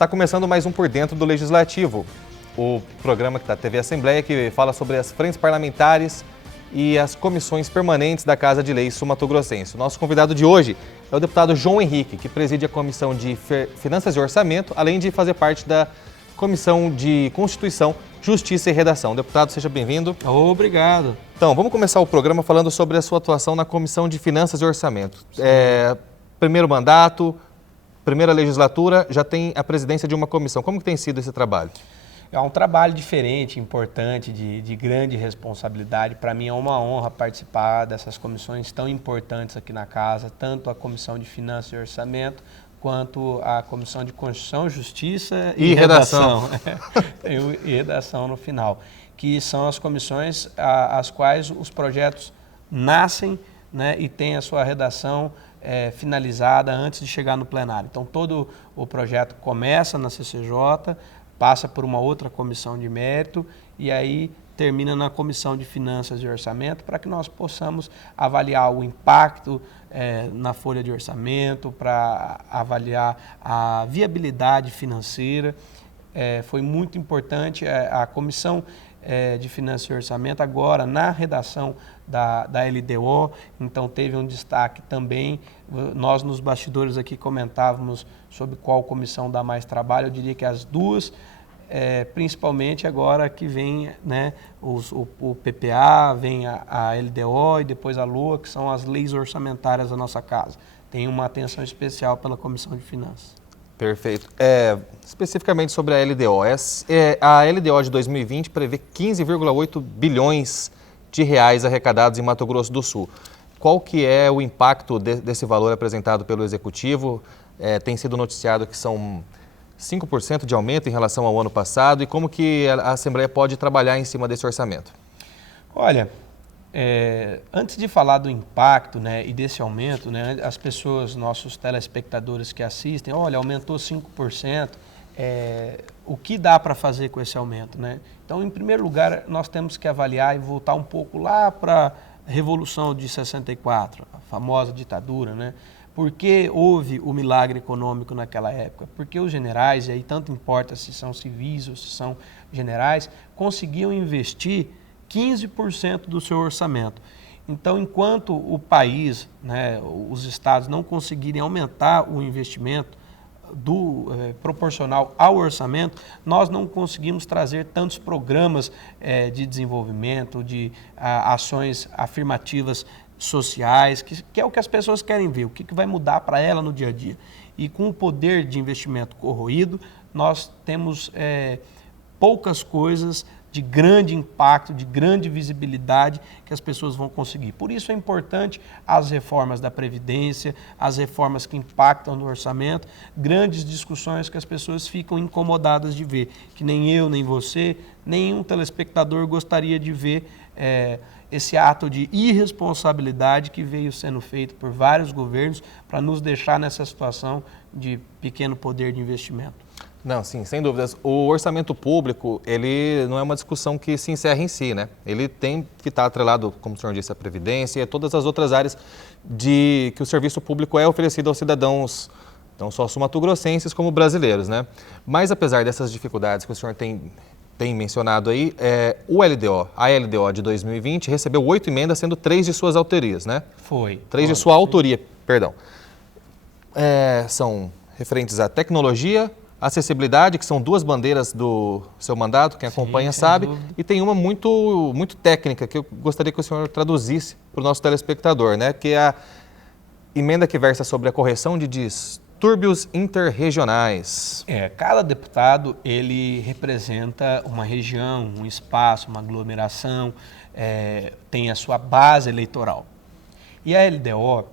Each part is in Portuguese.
Está começando mais um Por Dentro do Legislativo, o programa que da TV Assembleia que fala sobre as frentes parlamentares e as comissões permanentes da Casa de Leis sul-mato-grossense. O nosso convidado de hoje é o deputado João Henrique, que preside a Comissão de Finanças e Orçamento, além de fazer parte da Comissão de Constituição, Justiça e Redação. Deputado, seja bem-vindo. Obrigado. Então, vamos começar o programa falando sobre a sua atuação na Comissão de Finanças e Orçamento. Primeiro mandato, primeira legislatura, já tem a presidência de uma comissão. Como que tem sido esse trabalho? É um trabalho diferente, importante, de grande responsabilidade. Para mim é uma honra participar dessas comissões tão importantes aqui na casa, tanto a Comissão de Finanças e Orçamento, quanto a Comissão de Constituição, Justiça e Redação. E Redação no final, que são as comissões as quais os projetos nascem, né, e têm a sua redação finalizada antes de chegar no plenário. Então todo o projeto começa na CCJ, passa por uma outra comissão de mérito e aí termina na Comissão de Finanças e Orçamento para que nós possamos avaliar o impacto na folha de orçamento, para avaliar a viabilidade financeira. Foi muito importante a Comissão de Finanças e Orçamento agora na redação da LDO, então teve um destaque também. Nós nos bastidores aqui comentávamos sobre qual comissão dá mais trabalho. Eu diria que as duas, principalmente agora que vem, né, o PPA, vem a LDO e depois a LOA, que são as leis orçamentárias da nossa casa. Tem uma atenção especial pela Comissão de Finanças. Perfeito. Especificamente sobre a LDO. A LDO de 2020 prevê 15,8 bilhões de reais arrecadados em Mato Grosso do Sul. Qual que é o impacto desse valor apresentado pelo Executivo? Tem sido noticiado que são 5% de aumento em relação ao ano passado, e como que a Assembleia pode trabalhar em cima desse orçamento? Olha, antes de falar do impacto, né, e desse aumento, né, as pessoas, nossos telespectadores que assistem, olha, aumentou 5%, o que dá para fazer com esse aumento, né? Então, em primeiro lugar, nós temos que avaliar e voltar um pouco lá para a Revolução de 64, a famosa ditadura, né? Por que houve o milagre econômico naquela época? Porque os generais, e aí tanto importa se são civis ou se são generais, conseguiam investir 15% do seu orçamento. Então, enquanto o país, né, os estados não conseguirem aumentar o investimento proporcional ao orçamento, nós não conseguimos trazer tantos programas de desenvolvimento, de ações afirmativas sociais, que é o que as pessoas querem ver, o que vai mudar para ela no dia a dia. E com o poder de investimento corroído, nós temos poucas coisas de grande impacto, de grande visibilidade que as pessoas vão conseguir. Por isso é importante as reformas da Previdência, as reformas que impactam no orçamento, grandes discussões que as pessoas ficam incomodadas de ver, que nem eu, nem você, nenhum telespectador gostaria de ver esse ato de irresponsabilidade que veio sendo feito por vários governos para nos deixar nessa situação de pequeno poder de investimento. Não, sim, sem dúvidas. O orçamento público, ele não é uma discussão que se encerra em si, né? Ele tem que estar atrelado, como o senhor disse, à Previdência e a todas as outras áreas que o serviço público é oferecido aos cidadãos, não só sul-mato-grossenses como brasileiros, né? Mas apesar dessas dificuldades que o senhor tem mencionado aí, a LDO de 2020 recebeu 8 emendas, sendo 3 de suas autorias, né? Foi. 3 de sua autoria, perdão. São referentes à tecnologia, acessibilidade, que são 2 bandeiras do seu mandato, quem acompanha sabe, e tem uma muito, muito técnica, que eu gostaria que o senhor traduzisse para o nosso telespectador, né? Que é a emenda que versa sobre a correção de distúrbios interregionais. Cada deputado, ele representa uma região, um espaço, uma aglomeração, tem a sua base eleitoral. E a LDO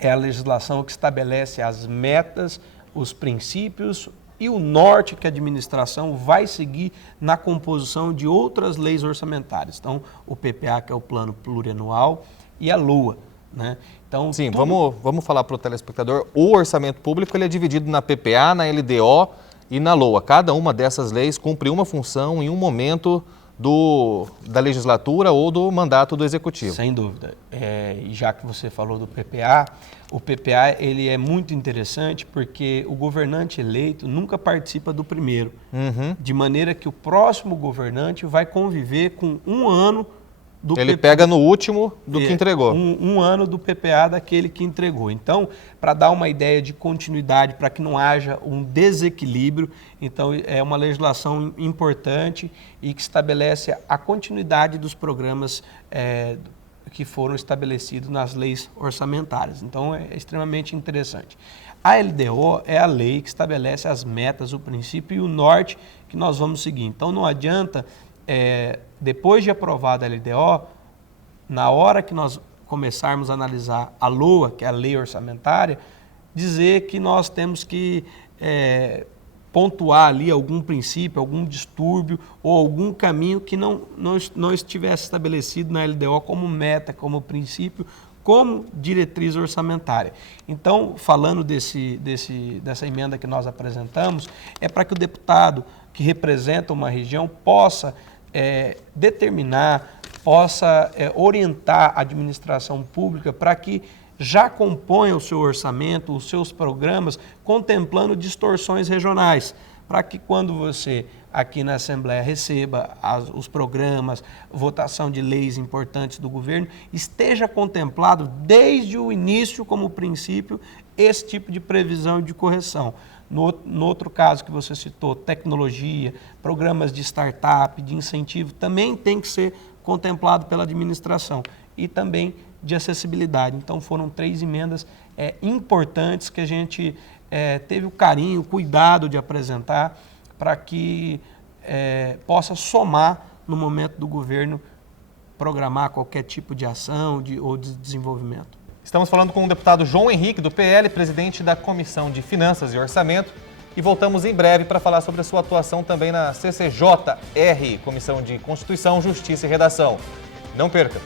é a legislação que estabelece as metas, os princípios e o norte que a administração vai seguir na composição de outras leis orçamentárias. Então, o PPA, que é o Plano Plurianual, e a LOA, né? Então, sim, vamos falar para o telespectador. O orçamento público ele é dividido na PPA, na LDO e na LOA. Cada uma dessas leis cumpre uma função em um momento da legislatura ou do mandato do executivo. Sem dúvida. E já que você falou do PPA, o PPA ele é muito interessante porque o governante eleito nunca participa do primeiro, de maneira que o próximo governante vai conviver com um ano do Ele pega no último do que entregou. Um ano do PPA daquele que entregou. Então, para dar uma ideia de continuidade, para que não haja um desequilíbrio, então é uma legislação importante e que estabelece a continuidade dos programas que foram estabelecidos nas leis orçamentárias. Então, é extremamente interessante. A LDO é a lei que estabelece as metas, o princípio e o norte que nós vamos seguir. Então, não adianta... depois de aprovada a LDO, na hora que nós começarmos a analisar a LOA, que é a lei orçamentária, dizer que nós temos que pontuar ali algum princípio, algum distúrbio ou algum caminho que não estivesse estabelecido na LDO como meta, como princípio, como diretriz orçamentária. Então, falando dessa emenda que nós apresentamos, é para que o deputado que representa uma região possa determinar, possa orientar a administração pública para que já componha o seu orçamento, os seus programas, contemplando distorções regionais, para que quando você aqui na Assembleia receba os programas, votação de leis importantes do governo, esteja contemplado desde o início como princípio esse tipo de previsão e de correção. No outro caso que você citou, tecnologia, programas de startup, de incentivo, também tem que ser contemplado pela administração e também de acessibilidade. Então foram 3 emendas importantes que a gente teve o carinho, o cuidado de apresentar para que possa somar no momento do governo programar qualquer tipo de ação ou de desenvolvimento. Estamos falando com o deputado João Henrique, do PL, presidente da Comissão de Finanças e Orçamento, e voltamos em breve para falar sobre a sua atuação também na CCJR, Comissão de Constituição, Justiça e Redação. Não perca!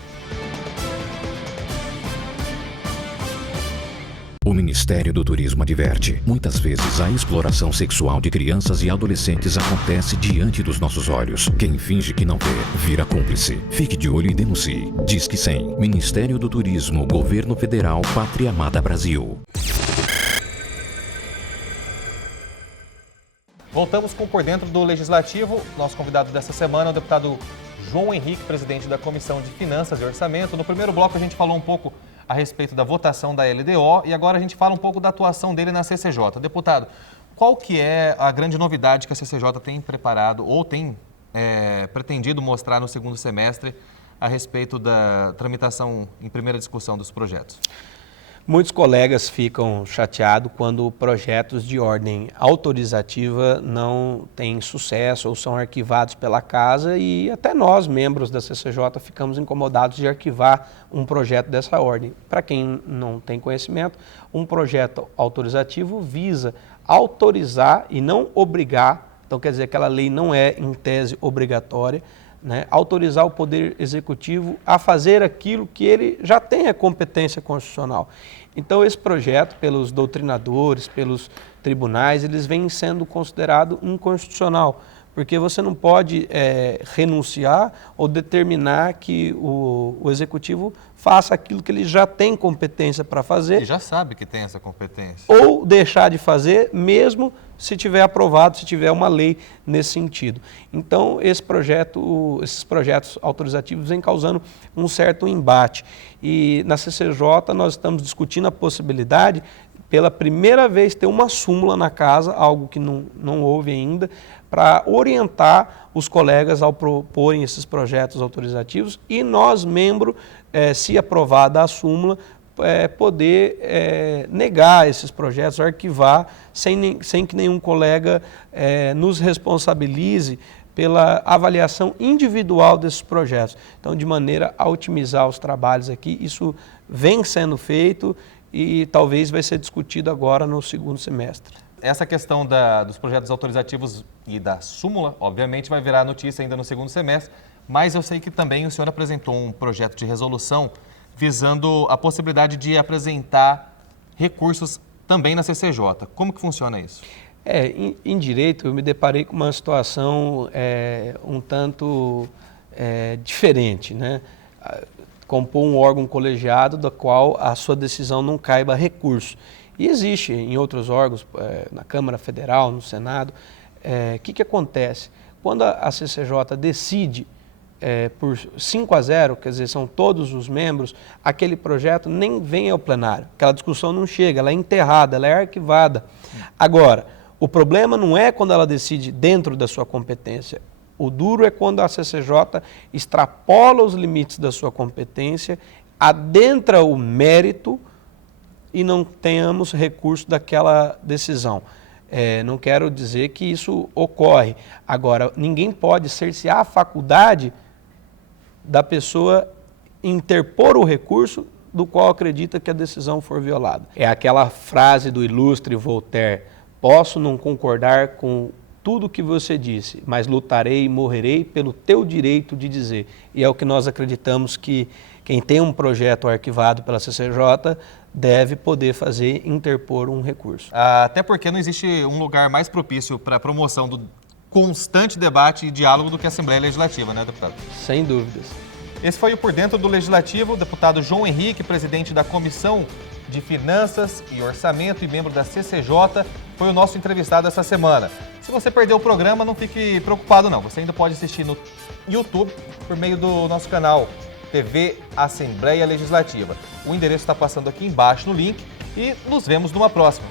O Ministério do Turismo adverte: muitas vezes a exploração sexual de crianças e adolescentes acontece diante dos nossos olhos. Quem finge que não vê, vira cúmplice. Fique de olho e denuncie. Disque 100. Ministério do Turismo, Governo Federal, Pátria Amada Brasil. Voltamos com Por Dentro do Legislativo. Nosso convidado dessa semana é o deputado João Henrique, presidente da Comissão de Finanças e Orçamento. No primeiro bloco a gente falou um pouco a respeito da votação da LDO e agora a gente fala um pouco da atuação dele na CCJ. Deputado, qual que é a grande novidade que a CCJ tem preparado ou tem pretendido mostrar no segundo semestre a respeito da tramitação em primeira discussão dos projetos? Muitos colegas ficam chateados quando projetos de ordem autorizativa não têm sucesso ou são arquivados pela Casa e até nós, membros da CCJ, ficamos incomodados de arquivar um projeto dessa ordem. Para quem não tem conhecimento, um projeto autorizativo visa autorizar e não obrigar, então quer dizer que aquela lei não é em tese obrigatória, autorizar o Poder Executivo a fazer aquilo que ele já tem a competência constitucional. Então, esse projeto, pelos doutrinadores, pelos tribunais, eles vêm sendo considerado inconstitucional, porque você não pode renunciar ou determinar que o Executivo faça aquilo que ele já tem competência para fazer. Ele já sabe que tem essa competência. Ou deixar de fazer, mesmo se tiver aprovado, se tiver uma lei nesse sentido. Então, esses projetos autorizativos vêm causando um certo embate. E na CCJ nós estamos discutindo a possibilidade, pela primeira vez, ter uma súmula na Casa, algo que não houve ainda, para orientar os colegas ao proporem esses projetos autorizativos e nós, membro, se aprovada a súmula, poder negar esses projetos, arquivar, sem que nenhum colega nos responsabilize pela avaliação individual desses projetos. Então, de maneira a otimizar os trabalhos aqui, isso vem sendo feito e talvez vai ser discutido agora no segundo semestre. Essa questão dos projetos autorizativos e da súmula, obviamente, vai virar notícia ainda no segundo semestre, mas eu sei que também o senhor apresentou um projeto de resolução visando a possibilidade de apresentar recursos também na CCJ. Como que funciona isso? Em direito eu me deparei com uma situação um tanto diferente, né? Compor um órgão colegiado da qual a sua decisão não caiba recurso. E existe em outros órgãos, na Câmara Federal, no Senado. O que acontece? Quando a CCJ decide por 5-0, quer dizer, são todos os membros, aquele projeto nem vem ao plenário. Aquela discussão não chega, ela é enterrada, ela é arquivada. Agora, o problema não é quando ela decide dentro da sua competência. O duro é quando a CCJ extrapola os limites da sua competência, adentra o mérito e não tenhamos recurso daquela decisão. Não quero dizer que isso ocorre. Agora, ninguém pode cercear a faculdade da pessoa interpor o recurso do qual acredita que a decisão for violada. É aquela frase do ilustre Voltaire: posso não concordar com tudo que você disse, mas lutarei e morrerei pelo teu direito de dizer. E é o que nós acreditamos que quem tem um projeto arquivado pela CCJ deve poder fazer, interpor um recurso. Até porque não existe um lugar mais propício para a promoção do constante debate e diálogo do que a Assembleia Legislativa, né, deputado? Sem dúvidas. Esse foi o Por Dentro do Legislativo, o deputado João Henrique, presidente da Comissão de Finanças e Orçamento e membro da CCJ, foi o nosso entrevistado essa semana. Se você perdeu o programa, não fique preocupado não, você ainda pode assistir no YouTube por meio do nosso canal TV Assembleia Legislativa. O endereço está passando aqui embaixo no link e nos vemos numa próxima.